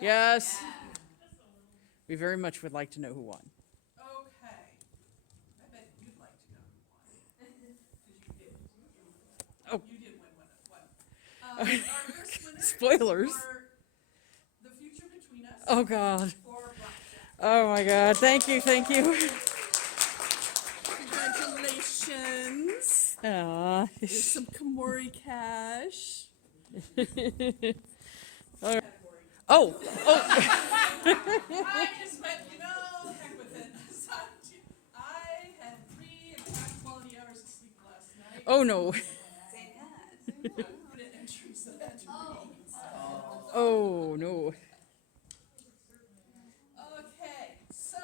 Yes. We very much would like to know who won. Okay. I bet you'd like to know who won. Because you did. Oh. You did win one. Our first winner Spoilers. for The Future Between Us. Oh, God. For Blackjack. Oh, my God. Thank you. Thank you. Congratulations. Aw. Here's some Kumori cash. Oh. Oh. I just went, heck with it. I had 3.5 quality hours of sleep last night. Oh, no. Entries that I had to read. Oh, no. Okay, so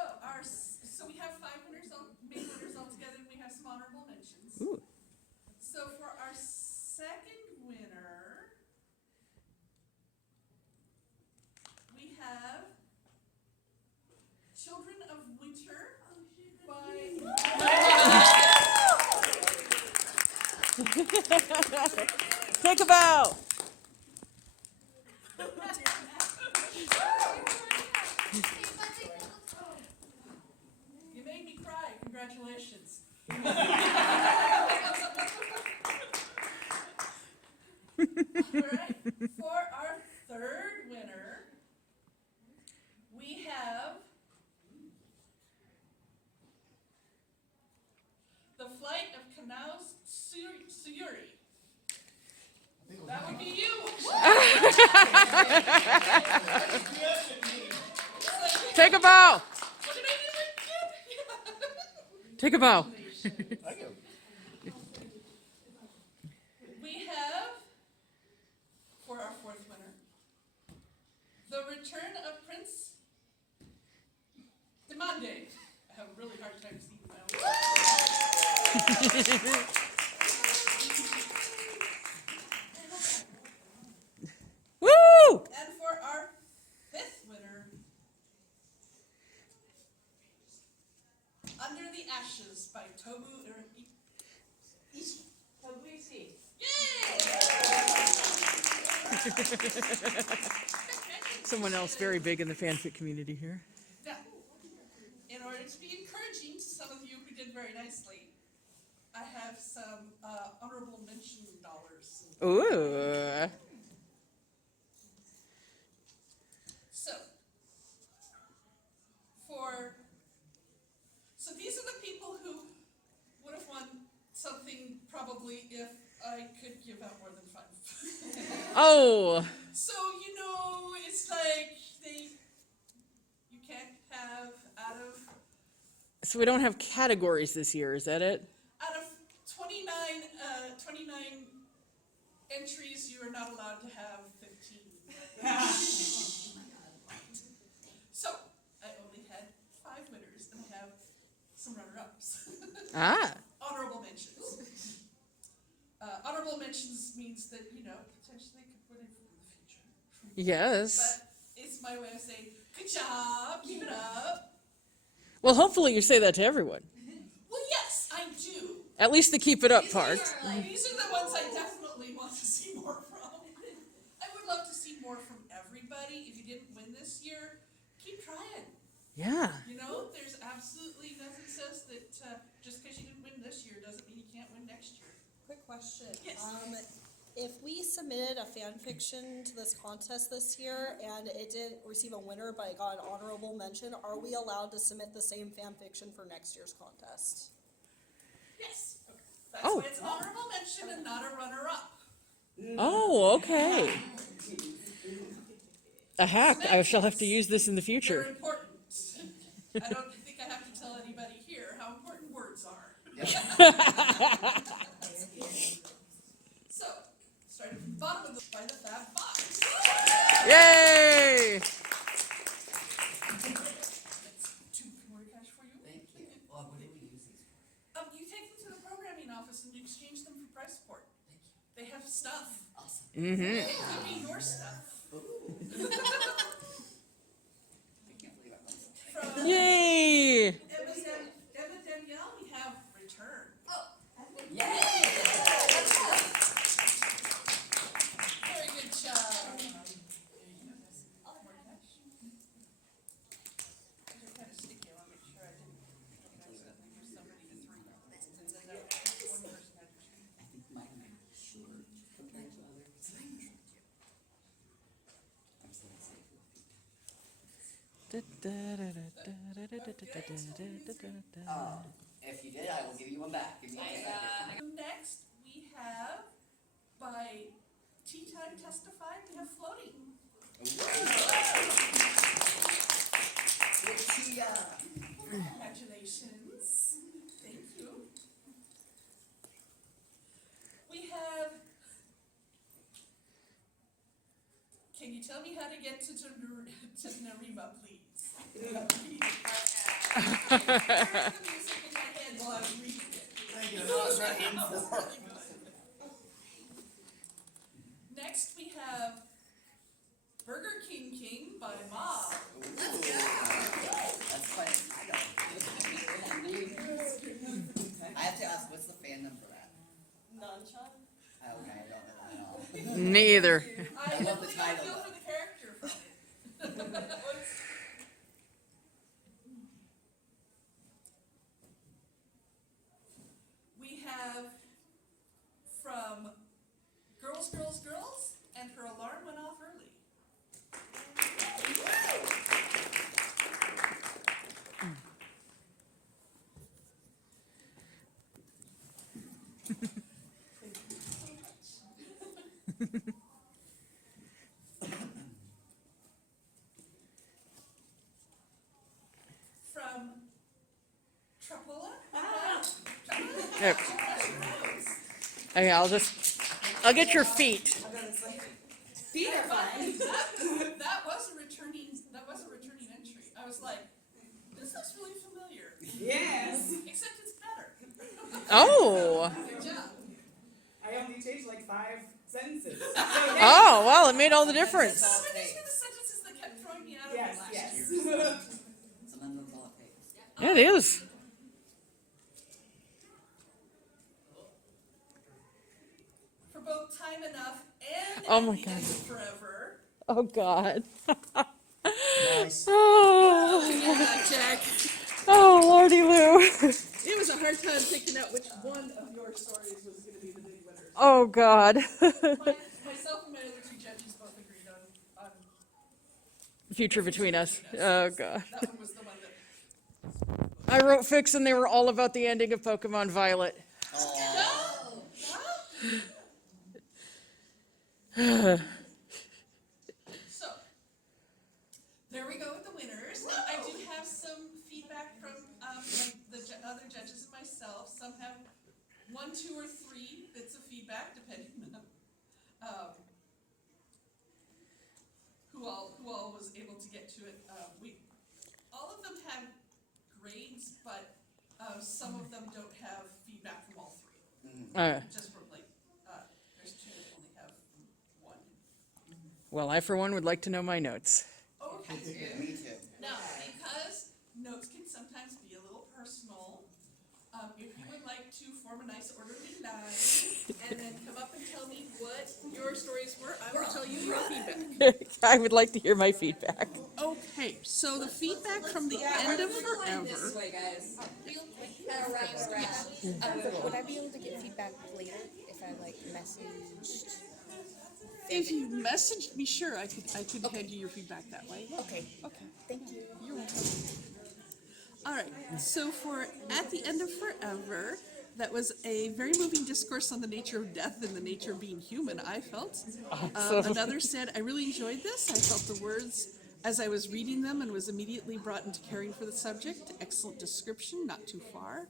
we have 5 winners, main winners altogether, and we have some honorable mentions. Ooh. So for our second winner, we have Children of Winter by Take a bow. You made me cry. Congratulations. All right. For our third winner, we have The Flight of Kanaus Suyuri. That would be you. Take a bow. What did I do? Take a bow. We have, for our fourth winner, The Return of Prince Demande. I have a really hard time seeing my own. Woo! And for our fifth winner, Under the Ashes by Tobu Ishii. Tobu Ishii. Yay! Someone else very big in the fanfic community here. Now, in order to be encouraging to some of you who did very nicely, I have some honorable mention dollars. Ooh. So these are the people who would have won something probably if I could give out more than 5. Oh. So, it's like you can't have So we don't have categories this year, is that it? out of 29 entries, you are not allowed to have 15. So, I only had 5 winners, and I have some runner-ups. Ah. Honorable mentions. Honorable mentions means that, potentially could win it in the future. Yes. But it's my way of saying, good job, keep it up. Well, hopefully you say that to everyone. Well, yes, I do. At least the keep it up part. These are the ones I definitely want to see more from. I would love to see more from everybody. If you didn't win this year, keep trying. Yeah. There's absolutely nothing says that just because you didn't win this year doesn't mean you can't win next year. Quick question. Yes. If we submitted a fan fiction to this contest this year and it didn't receive a winner but it got an honorable mention, are we allowed to submit the same fan fiction for next year's contest? Yes. Okay. That's Oh. why it's an honorable mention and not a runner-up. Oh, okay. A hack. I shall have to use this in the They're future. important. I don't think I have to tell anybody here how important words are. So, starting from the bottom of the by the fat box. Yay! That's 2 more cash for you. Thank you. Well, what do we use these for? You take them to the programming office and you exchange them for price support. Thank you. They have stuff. Awesome. Mm-hmm. It could be your stuff. I can't believe I missed it. From Yay! Emma Danielle, we have Return. Yay! Very good job. If you did, I will give you one back. Give me one second. Next, we have, by Tea Time Testified, we have Floating. Good tea, Congratulations. Thank you. We have, can you tell me how to get to Nariva, please? I heard the music in my head while I was reading it. Thank you. That's what I was ready for. Next, we have Burger King King by Mob. That's quite a title. I have to ask, what's the fandom for that? Nunchuck? Okay, I don't know at all. Neither. I love the definitely title, don't feel though. for the character from it. We have from Girls, Girls, Girls, and her alarm went off early. From Trapola? Yep. Okay, I'll get your feet. Feet are fine. That was a returning entry. I was like, this looks really familiar, Yes. except it's better. Oh. Good job. I only changed like 5 sentences. So, Oh, well, it made all the difference. So these were the sentences that kept throwing me out of yes, it last yes. year. Sometimes that's all it takes. Yeah, it is. For both Time Enough and Oh At my the God. End of Forever. Oh, God. Nice. Oh, Yeah, Jack. oh, Lordy Lou. It was a hard time picking out which one of your stories was going to be the big winner. Oh, God. Myself and my other two judges both agreed on Future between us. Oh, God. that one was the one that. I wrote fics and they were all about the ending of Pokemon Violet. So, there we go with the winners. Now, I do have some feedback from the other judges and myself. Some have 1, 2, or 3 bits of feedback, depending on who all was able to get to it. All of them have grades, but some of them don't have feedback from all 3. Just from there's 2 that only have 1. Well, I, for one, would like to know my notes. Okay. Me too. Now, because notes can sometimes be a little personal, if you would like to form a nice orderly line and then come up and tell me what your stories were, I will tell you your feedback. I would like to hear my feedback. Okay, so the feedback from the end of Forever. Wait, guys. Would I be able to get feedback later if I like messaged? If you messaged me, sure, I could hand you your feedback that way. Okay, thank you. You're welcome. All right, so for At the End of Forever, that was a very moving discourse on the nature of death and the nature of being human, I felt. Another said, I really enjoyed this. I felt the words as I was reading them and was immediately brought into caring for the subject. Excellent description, not too far.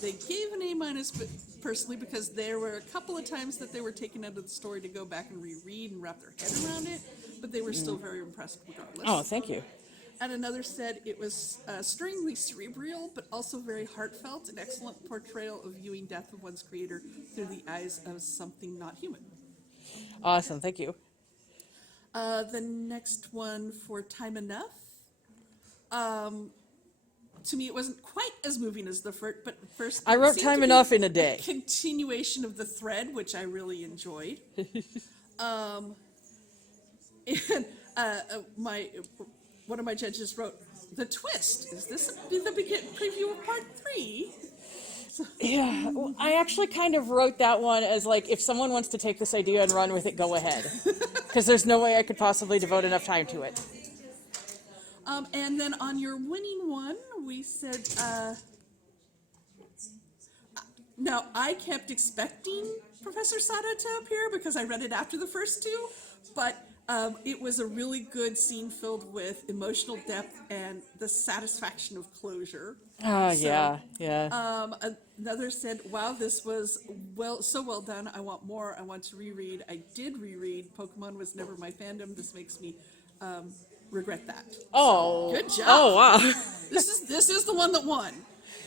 They gave an A- but personally because there were a couple of times that they were taken out of the story to go back and reread and wrap their head around it, but they were still very impressed regardless. Oh, thank you. And another said it was stirringly cerebral, but also very heartfelt, an excellent portrayal of viewing death of one's creator through the eyes of something not human. Awesome, thank you. The next one for Time Enough. To me, it wasn't quite as moving as the first, but first. I it wrote seemed Time to be Enough in a day. Continuation of the thread, which I really enjoyed. And one of my judges wrote, "The twist, is this the preview of part 3?" Yeah, well, I actually kind of wrote that one as like, if someone wants to take this idea and run with it, go ahead. Because there's no way I could possibly devote enough time to it. And then on your winning one, we said, now I kept expecting Professor Sada to appear because I read it after the first two, but it was a really good scene filled with emotional depth and the satisfaction of closure. Yeah, yeah. Another said, wow, this was so well done. I want more. I want to reread. I did reread. Pokemon was never my fandom. This makes me regret that. Oh. Good job. Oh, wow. This is the one that won.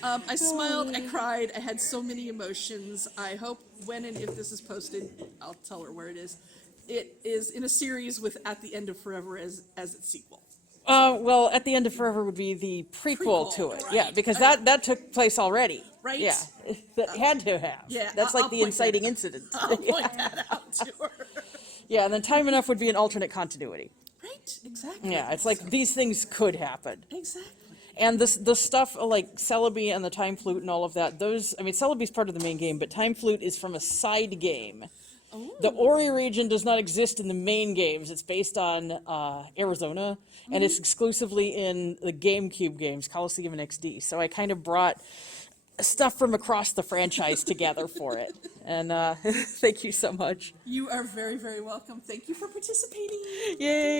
I smiled, I cried, I had so many emotions. I hope when and if this is posted, I'll tell her where it is. It is in a series with At the End of Forever as its sequel. Well, At the End of Forever would be the prequel to it. Yeah, right. because that took place already. Right. Yeah, that had to have. Yeah, That's I'll like the point inciting that out. incident. I'll point that out to her. Yeah, and then Time Enough would be an alternate continuity. Right, exactly. Yeah, it's like these things could happen. Exactly. And the stuff like Celebi and the Time Flute and all of that, those, I mean, Celebi's part of the main game, but Time Flute is from a side game. The Ori region does not exist in the main games. It's based on Arizona, and it's exclusively in the GameCube games, Coliseum and XD. So I kind of brought stuff from across the franchise together for it. And thank you so much. You are very, very welcome. Thank you for participating. Yay!